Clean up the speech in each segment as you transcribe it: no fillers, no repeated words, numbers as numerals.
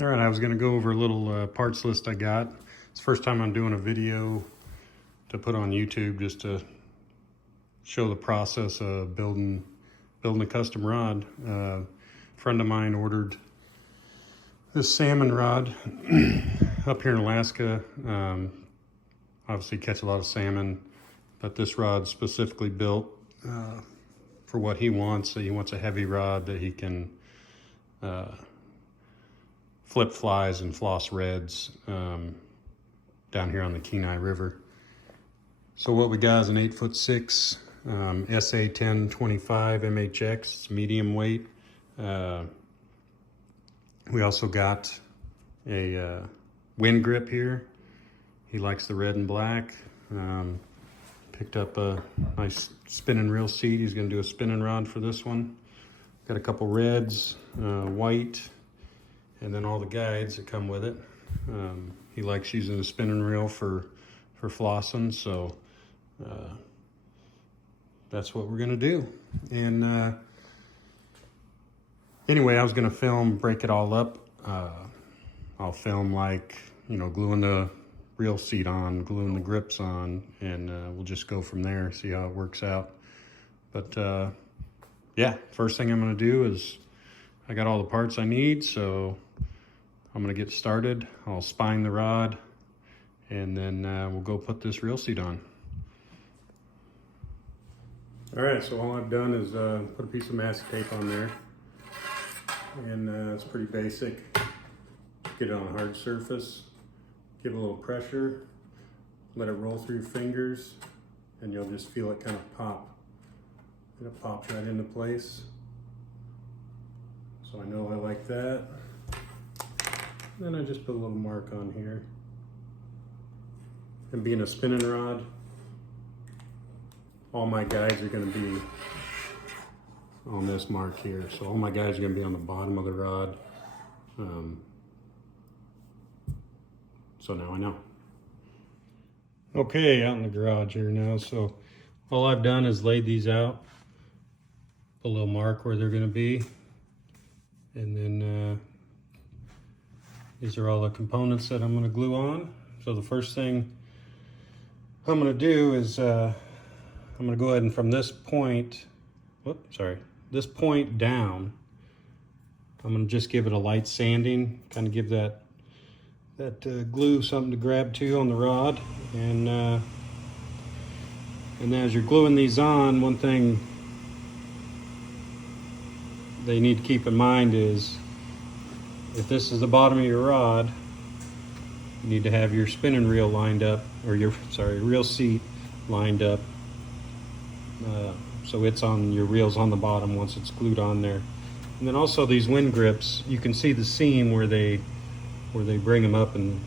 All right, I was gonna go over a little parts list I got. It's the first time I'm doing a video to put on YouTube just to show the process of building a custom rod. A friend of mine ordered this salmon rod up here in Alaska. Obviously catch a lot of salmon, but this rod's specifically built for what he wants. So he wants a heavy rod that he can flip flies and floss reds down here on the Kenai River. So what we got is an 8'6" SA 1025 MHX, it's medium weight. We also got a wind grip here. He likes the red and black. Picked up a nice spinning reel seat. He's gonna do a spinning rod for this one. Got a couple reds, white, and then all the guides that come with it. He likes using the spinning reel for flossing, so that's what we're gonna do. And anyway, I was gonna break it all up. I'll film like, gluing the reel seat on, gluing the grips on, and we'll just go from there, see how it works out. But yeah, first thing I'm gonna do is, I got all the parts I need, so I'm gonna get started. I'll spine the rod, and then we'll go put this reel seat on. All right, so all I've done is put a piece of masking tape on there, and it's pretty basic. Get it on a hard surface, give it a little pressure, let it roll through your fingers, and you'll just feel it kind of pop. And it pops right into place. So I know I like that. Then I just put a little mark on here. And being a spinning rod, all my guides are gonna be on this mark here. So all my guides are gonna be on the bottom of the rod. So now I know. Okay, out in the garage here now. So all I've done is laid these out, a little mark where they're gonna be. And then these are all the components that I'm gonna glue on. So the first thing I'm gonna do is I'm gonna go ahead and from this point, this point down, I'm gonna just give it a light sanding, kind of give that glue something to grab to on the rod. And as you're gluing these on, one thing they need to keep in mind is, if this is the bottom of your rod, you need to have your spinning reel lined up, or your reel seat lined up, so it's on, your reel's on the bottom once it's glued on there. And then also these wind grips, you can see the seam where they bring them up and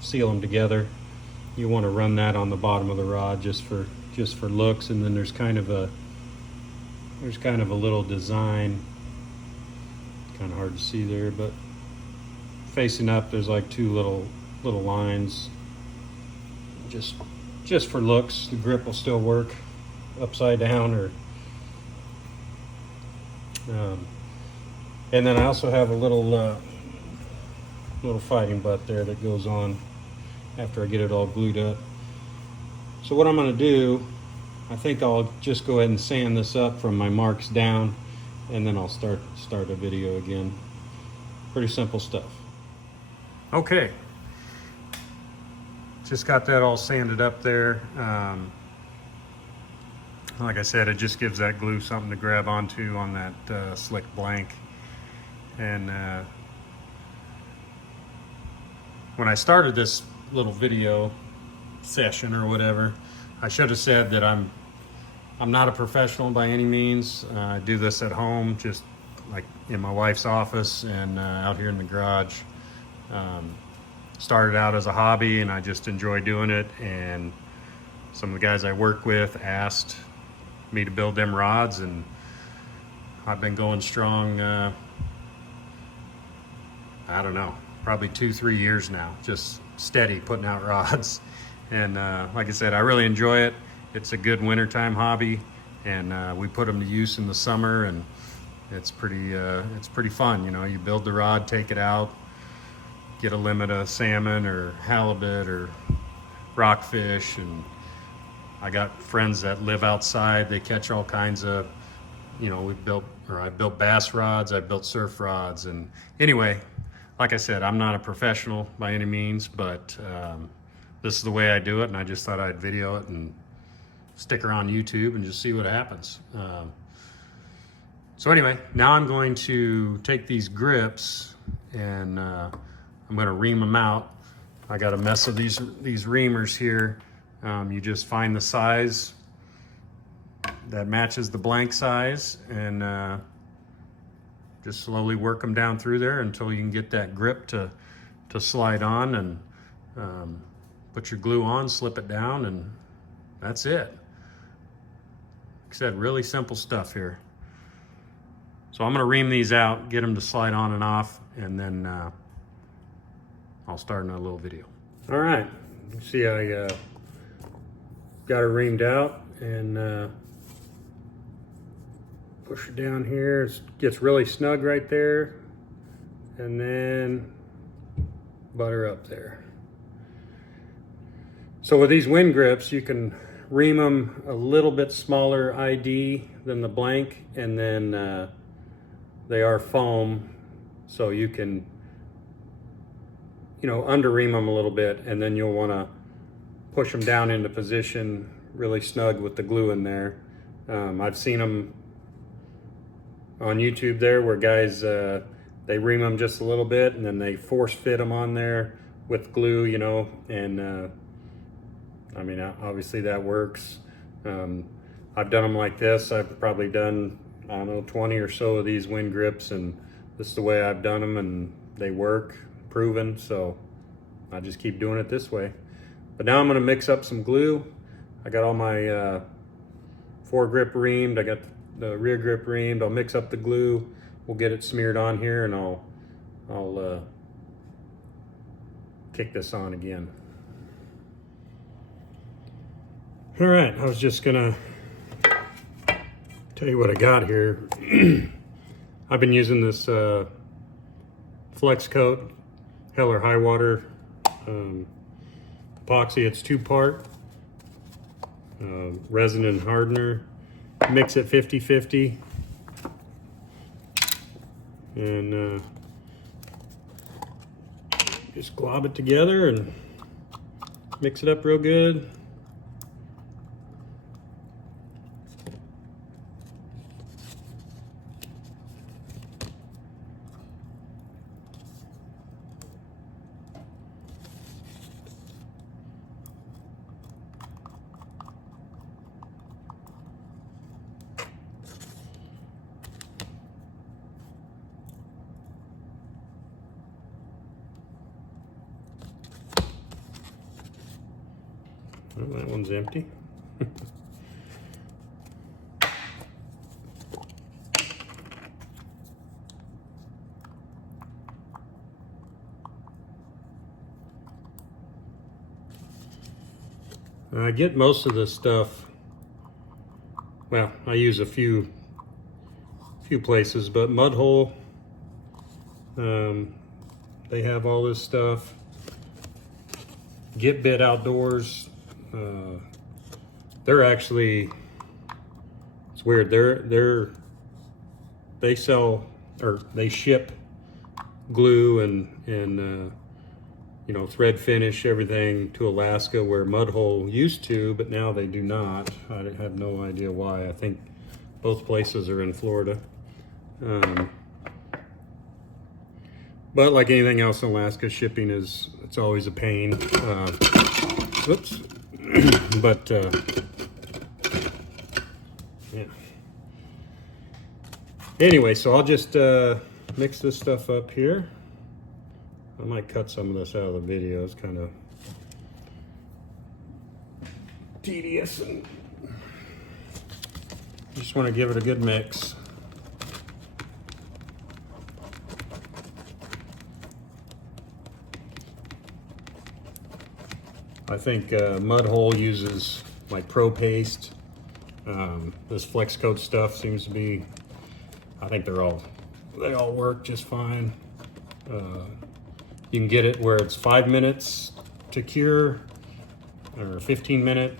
seal them together. You want to run that on the bottom of the rod just for looks. And then there's kind of a little design, kind of hard to see there, but facing up there's like two little lines, just for looks. The grip will still work upside down, or and then I also have a little fighting butt there that goes on after I get it all glued up. So what I'm going to do, I think I'll just go ahead and sand this up from my marks down, and then I'll start a video again. Pretty simple stuff. Okay, just got that all sanded up there. Like I said, it just gives that glue something to grab onto on that slick blank. And when I started this little video session or whatever, I should have said that I'm not a professional by any means. I do this at home, just like in my wife's office and out here in the garage. Started out as a hobby, and I just enjoy doing it. And some of the guys I work with asked me to build them rods, and I've been going strong, I don't know, probably 2-3 years now, just steady putting out rods. And like I said, I really enjoy it. It's a good wintertime hobby, and we put them to use in the summer, and it's pretty fun. You know, you build the rod, take it out, get a limit of salmon or halibut or rockfish, and I got friends that live outside. They catch all kinds of, you know, I built bass rods, I built surf rods, and anyway, like I said, I'm not a professional by any means, but this is the way I do it, and I just thought I'd video it and stick her on YouTube and just see what happens. So anyway, now I'm going to take these grips and I'm going to ream them out. I got a mess of these reamers here. You just find the size that matches the blank size and just slowly work them down through there until you can get that grip to slide on, and put your glue on, slip it down, and that's it. Like I said, really simple stuff here. So I'm gonna ream these out, get them to slide on and off, and then I'll start another little video. All right, you see I got her reamed out, and push it down here. It gets really snug right there, and then butter up there. So with these wind grips, you can ream them a little bit smaller ID than the blank, and then they are foam, so you can, you know, under ream them a little bit, and then you'll want to push them down into position really snug with the glue in there. I've seen them on YouTube there where guys, they ream them just a little bit and then they force fit them on there with glue, you know, and I mean, obviously that works. I've done them like this. I've probably done, I don't know, 20 or so of these wind grips, and this is the way I've done them, and they work, proven, so I just keep doing it this way. But now I'm gonna mix up some glue. I got all my foregrip reamed, I got the rear grip reamed. I'll mix up the glue, we'll get it smeared on here, and I'll kick this on again. All right, I was just gonna tell you what I got here. I've been using this Flex Coat Hell or High Water epoxy. It's 2-part resin and hardener. Mix it 50-50, and just glob it together and mix it up real good. Well, that one's empty. I get most of this stuff, well, I use a few places, but Mudhole, they have all this stuff. Get Bit Outdoors, they're actually, it's weird, they sell, or they ship glue and you know, thread finish, everything to Alaska, where Mudhole used to, but now they do not. I have no idea why. I think both places are in Florida. But like anything else in Alaska, shipping it's always a pain. Oops. But yeah. Anyway, so I'll just mix this stuff up here. I might cut some of this out of the video. It's kind of tedious, and just want to give it a good mix. I think Mudhole uses like Pro Paste. This Flex Coat stuff seems to be I think they all work just fine. You can get it where it's 5 minutes to cure or 15-minute.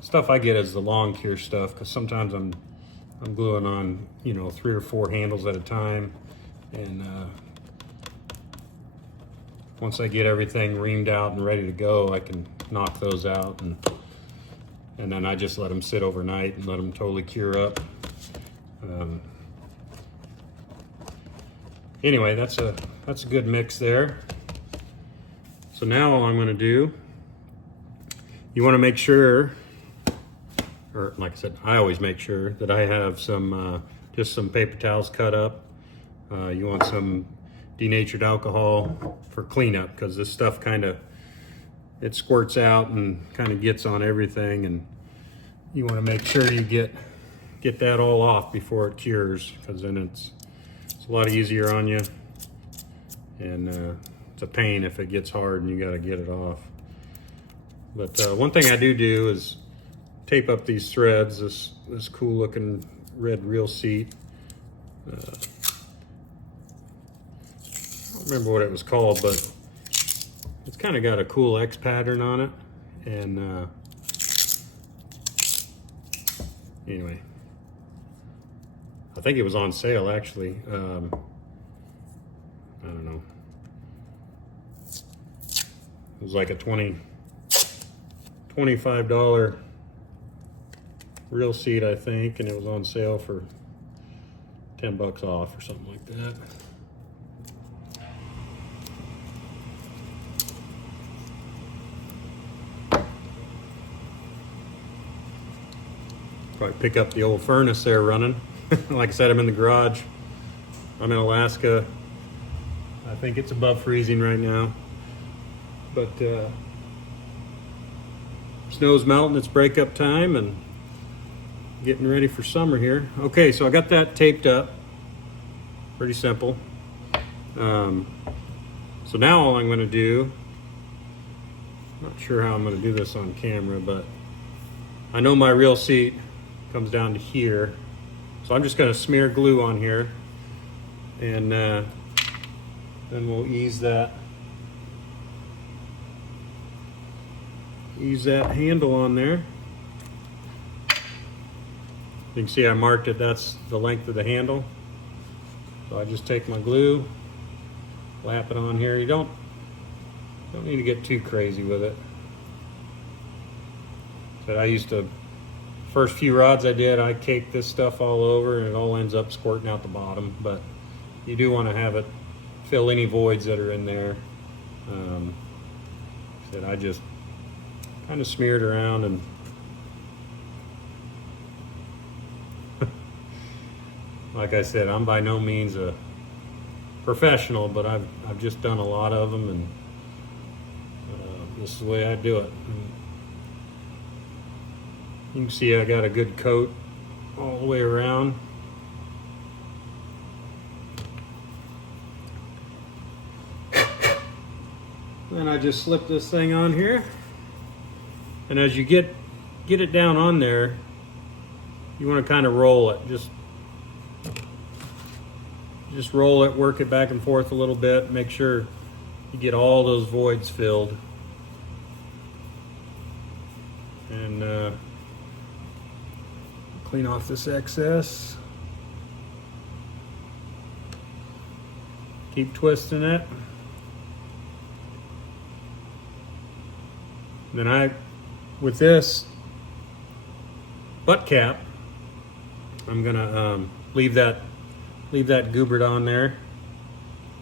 Stuff I get is the long cure stuff, because sometimes I'm gluing on, you know, 3 or 4 handles at a time, and once I get everything reamed out and ready to go, I can knock those out, and then I just let them sit overnight and let them totally cure up. Anyway, that's a good mix there. So now all I'm going to do, you want to make sure, or like I said, I always make sure that I have some just some paper towels cut up. You want some denatured alcohol for cleanup, because this stuff it squirts out and kind of gets on everything, and you want to make sure you get that all off before it cures, because then it's a lot easier on you, and it's a pain if it gets hard and you got to get it off. But one thing I do is tape up these threads, this cool looking red reel seat. I don't remember what it was called, but it's kind of got a cool X pattern on it. And anyway, I think it was on sale actually. I don't know. It was like a $25 reel seat, I think, and it was on sale for $10 off or something like that. Probably pick up the old furnace there running. Like I said, I'm in the garage. I'm in Alaska. I think it's above freezing right now. But snow's melting, it's breakup time, and getting ready for summer here. Okay, so I got that taped up. Pretty simple. So now all I'm going to do, not sure how I'm going to do this on camera, but I know my reel seat comes down to here. So I'm just going to smear glue on here, and then we'll ease that handle on there. You can see I marked it, that's the length of the handle. So I just take my glue, lap it on here. You don't need to get too crazy with it. So I used to, first few rods I did, I caked this stuff all over, and it all ends up squirting out the bottom. But you do want to have it fill any voids that are in there. That I just kind of smeared around, and like I said, I'm by no means a professional, but I've just done a lot of them, and this is the way I do it. You can see I got a good coat all the way around. Then I just slip this thing on here, and as you get it down on there, you want to kind of roll it. Just roll it, work it back and forth a little bit, make sure you get all those voids filled. And clean off this excess. Keep twisting it. Then with this butt cap, I'm gonna leave that goobered on there.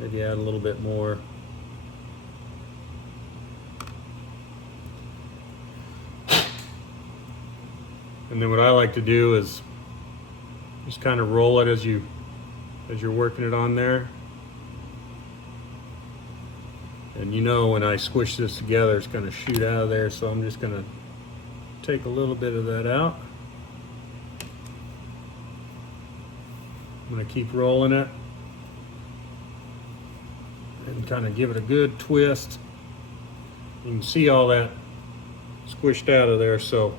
Maybe add a little bit more. And then what I like to do is just kind of roll it as you're working it on there. And you know, when I squish this together, it's going to shoot out of there, so I'm just going to take a little bit of that out. I'm going to keep rolling it and kind of give it a good twist. You can see all that squished out of there, so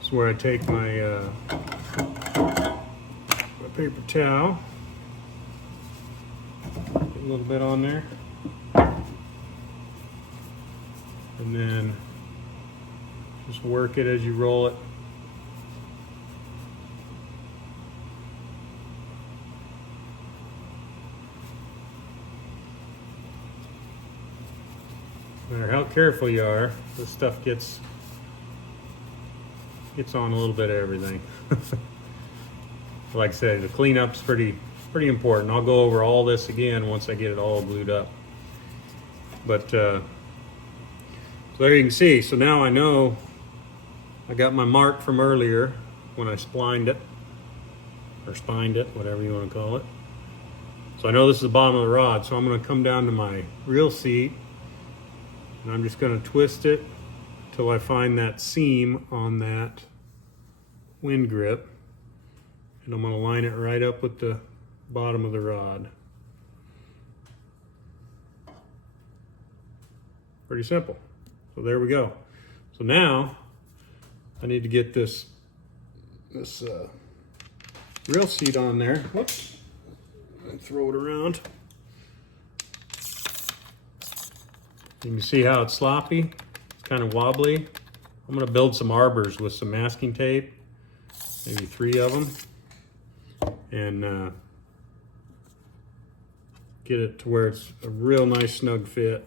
it's where I take my paper towel. Get a little bit on there. And then just work it as you roll it. No matter how careful you are, this stuff gets on a little bit of everything. Like I said, the cleanup's pretty important. I'll go over all this again once I get it all glued up. But so there you can see. So now I know I got my mark from earlier when I splined it, or spined it, whatever you want to call it. So I know this is the bottom of the rod, so I'm going to come down to my reel seat, and I'm just going to twist it till I find that seam on that wind grip, and I'm going to line it right up with the bottom of the rod. Pretty simple. So there we go. So now I need to get this reel seat on there. Whoops. And throw it around. You can see how it's sloppy. It's kind of wobbly. I'm going to build some arbors with some masking tape, maybe 3 of them, and get it to where it's a real nice snug fit.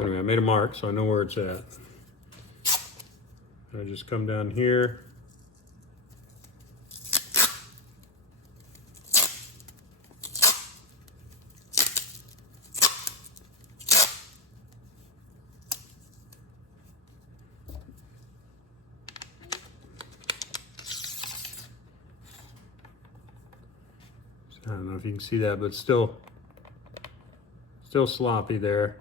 Anyway, I made a mark so I know where it's at. I just come down here. I don't know if you can see that, but it's still sloppy there.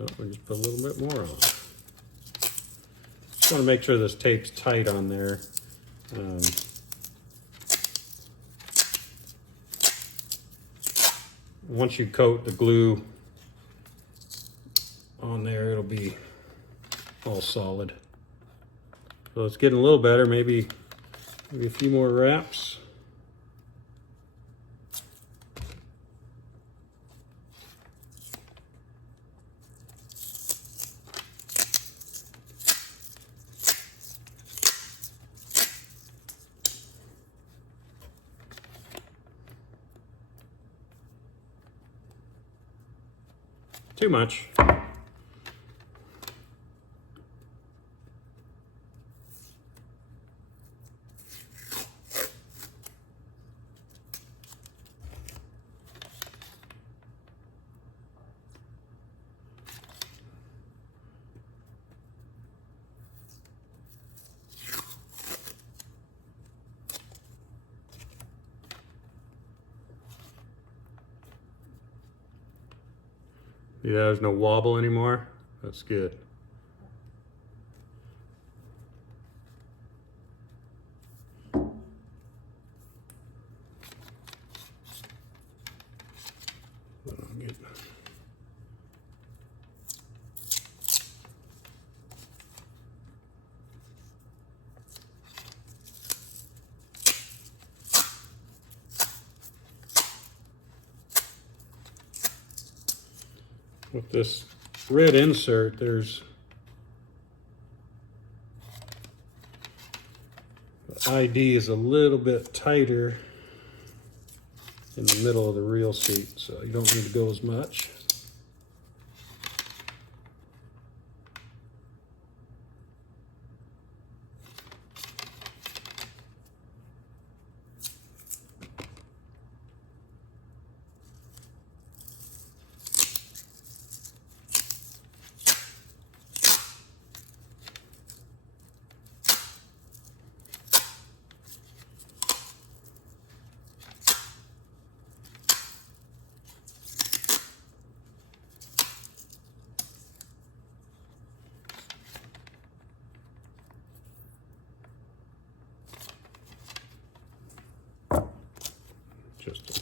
Oh, we just put a little bit more on. Just want to make sure this tape's tight on there. Once you coat the glue on there, it'll be all solid. So it's getting a little better. Maybe a few more wraps. Too much. See, there's no wobble anymore. That's good. With this red insert, there's the ID is a little bit tighter in the middle of the reel seat, so you don't need to go as much.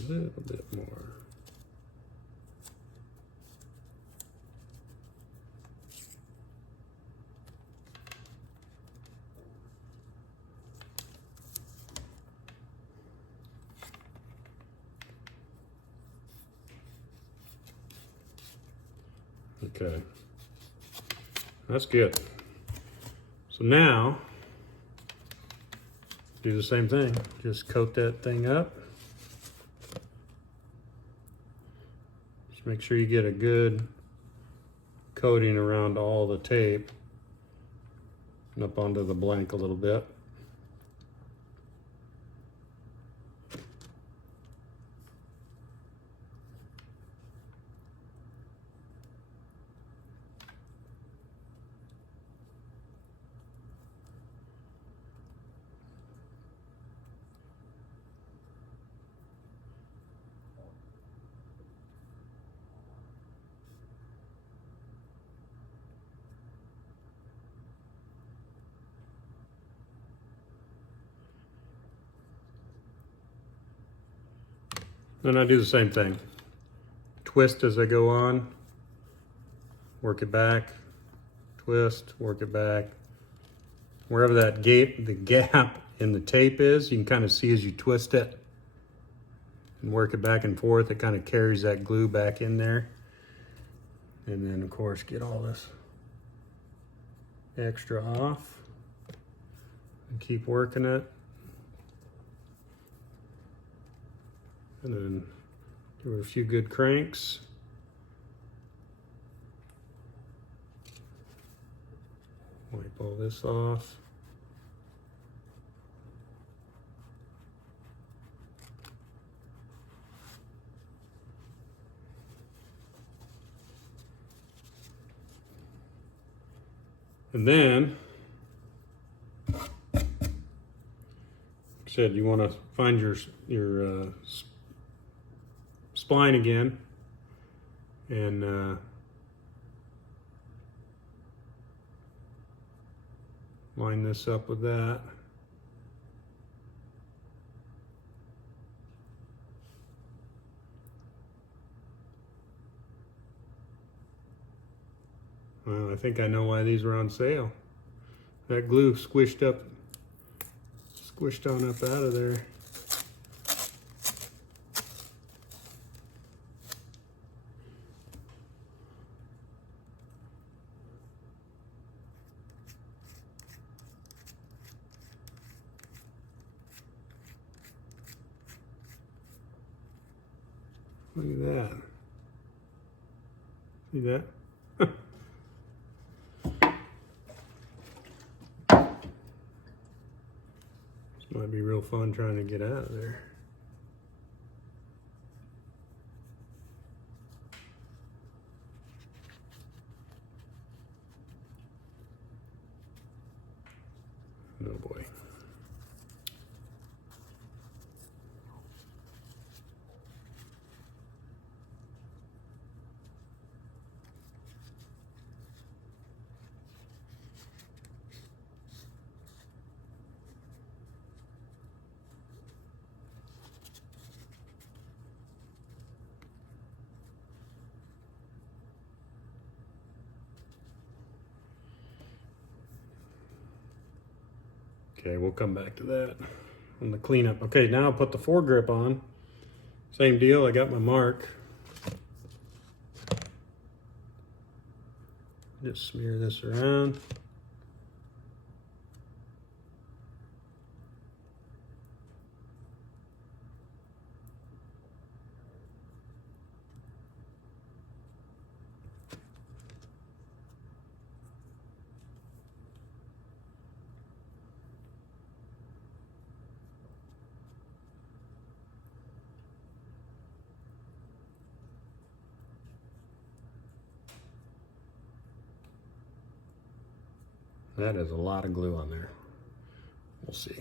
little bit more. Okay, that's good. So now, do the same thing. Just coat that thing up. Just make sure you get a good coating around all the tape and up onto the blank a little bit. Then I do the same thing. Twist as I go on, work it back, twist, work it back. Wherever that the gap in the tape is, you can kind of see as you twist it and work it back and forth, it kind of carries that glue back in there. And then of course get all this extra off and keep working it. And then give it a few good cranks. Wipe all this off. And then, like I said, you want to find your spline again, and line this up with that. Well, I think I know why these were on sale. That glue squished on up out of there. Look at that. See that? This might be real fun trying to get out of there. Oh boy. Okay, we'll come back to that on the cleanup. Okay, now I'll put the foregrip on. Same deal, I got my mark. Just smear this around. That is a lot of glue on there. We'll see.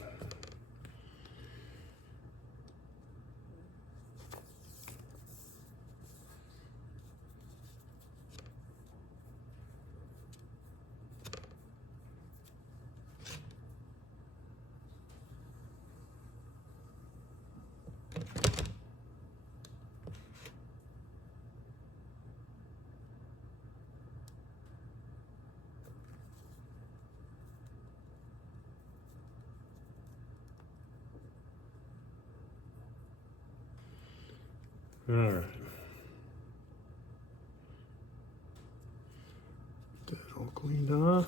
All right. Get that all cleaned off.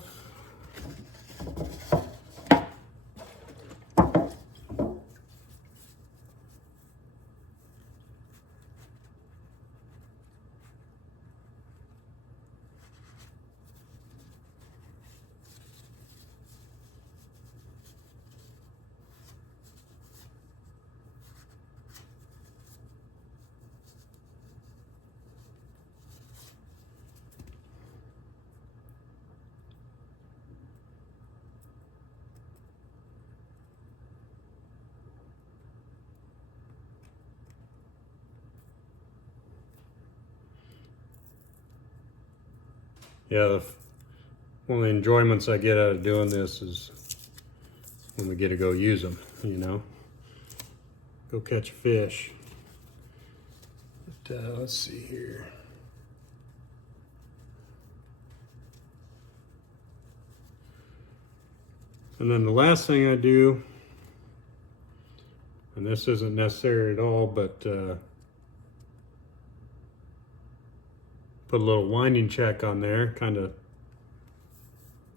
Yeah, one of the enjoyments I get out of doing this is when we get to go use them, you know, go catch a fish. But let's see here. And then the last thing I do, and this isn't necessary at all, but put a little winding check on there, kind of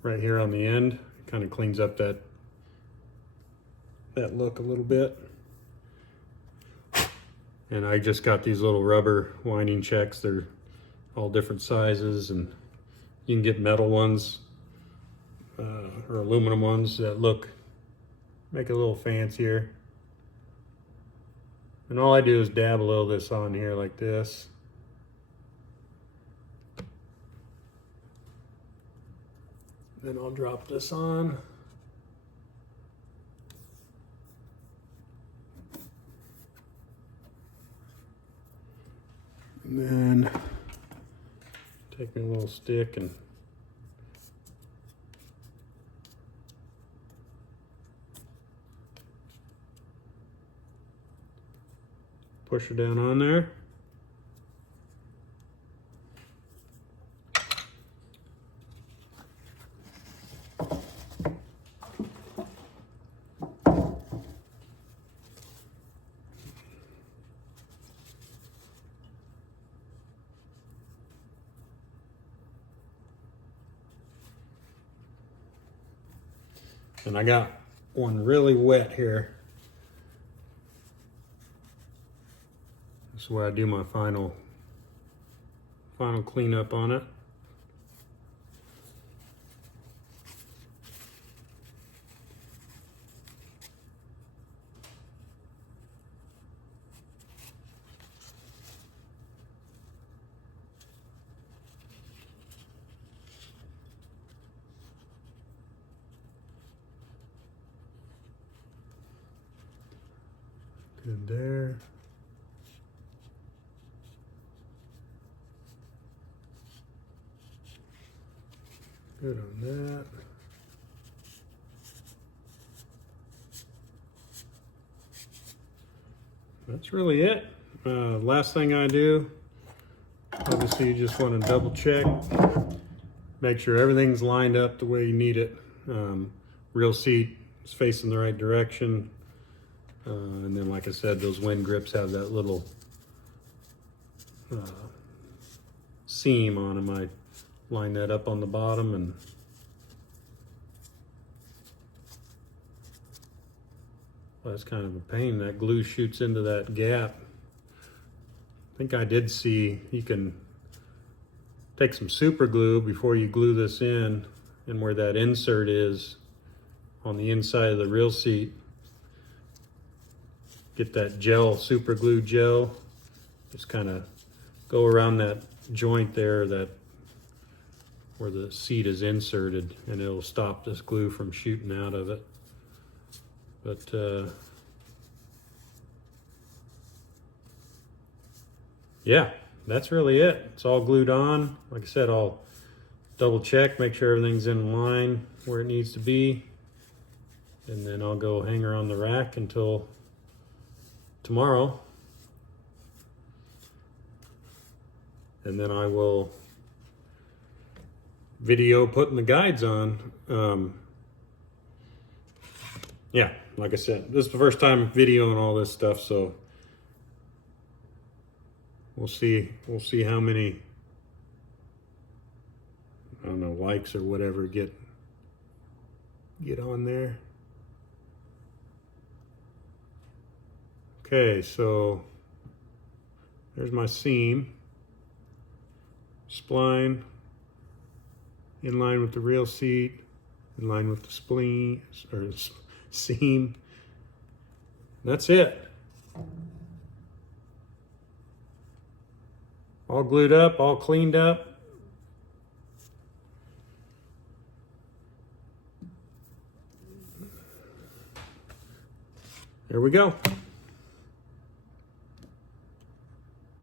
right here on the end. Kind of cleans up that look a little bit. And I just got these little rubber winding checks. They're all different sizes, and you can get metal ones or aluminum ones that make it a little fancier. And all I do is dab a little of this on here like this. Then I'll drop this on. And then take my little stick and push her down on there. And I got one really wet here. This is where I do my final cleanup on it. Good there. Good on that. That's really it. Last thing I do, obviously you just want to double check, make sure everything's lined up the way you need it. Reel seat is facing the right direction. And then, like I said, those wind grips have that little seam on them. I line that up on the bottom, and well, that's kind of a pain. That glue shoots into that gap. I think I did see you can take some super glue before you glue this in, and where that insert is on the inside of the reel seat, get that gel, super glue gel, just kind of go around that joint there, that where the seat is inserted, and it'll stop this glue from shooting out of it. But yeah, that's really it. It's all glued on. Like I said, I'll double check, make sure everything's in line where it needs to be, and then I'll go hang her on the rack until tomorrow, and then I will video putting the guides on. Yeah, like I said, this is the first time videoing all this stuff, so We'll see how many, I don't know, likes or whatever get on there. Okay, so there's my seam. Spline in line with the rail seat, in line with the spleen or seam. That's it. All glued up, all cleaned up. There we go.